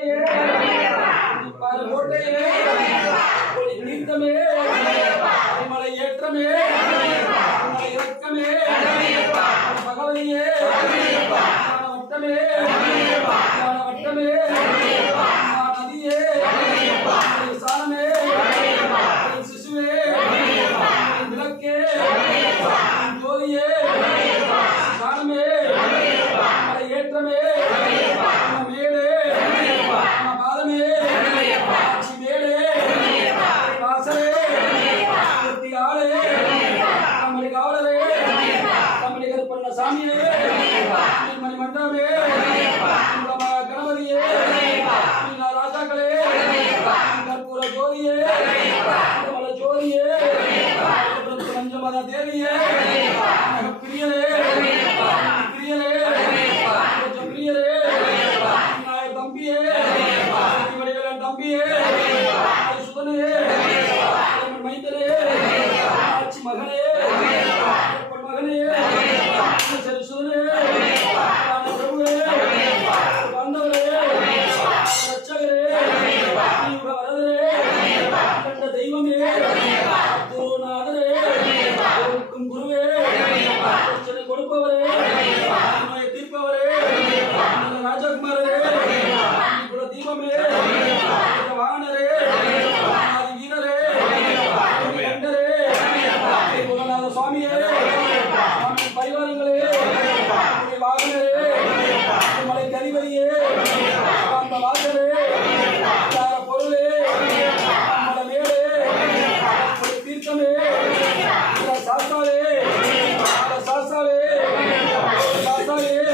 கோட்டையே பாரு கோட்டையே ஒளி தீர்த்தமே மலை ஏற்றமே மலை இறக்கமே பகவதியே வட்டமே வட்டமே நதியே சாரமே சிசுவே விளக்கே ஜோதியே சாரமே மலை ஏற்றமே மேலே பாதமே ஆட்சி மேலே வாசலே ஆளே நம்மளை காவலரே நம்மளை கருப்பண்ண சாமியே மணி மண்டபமே கணபதியே ராஜாக்களே கற்பூர ஜோதியே மல ஜோதியே பஞ்சமத தேவியே பிரியரே பிரியரே பிரியரே தம்பியே தம்பியே சுதனே மைந்தரே ஆட்சி மகனே மகனே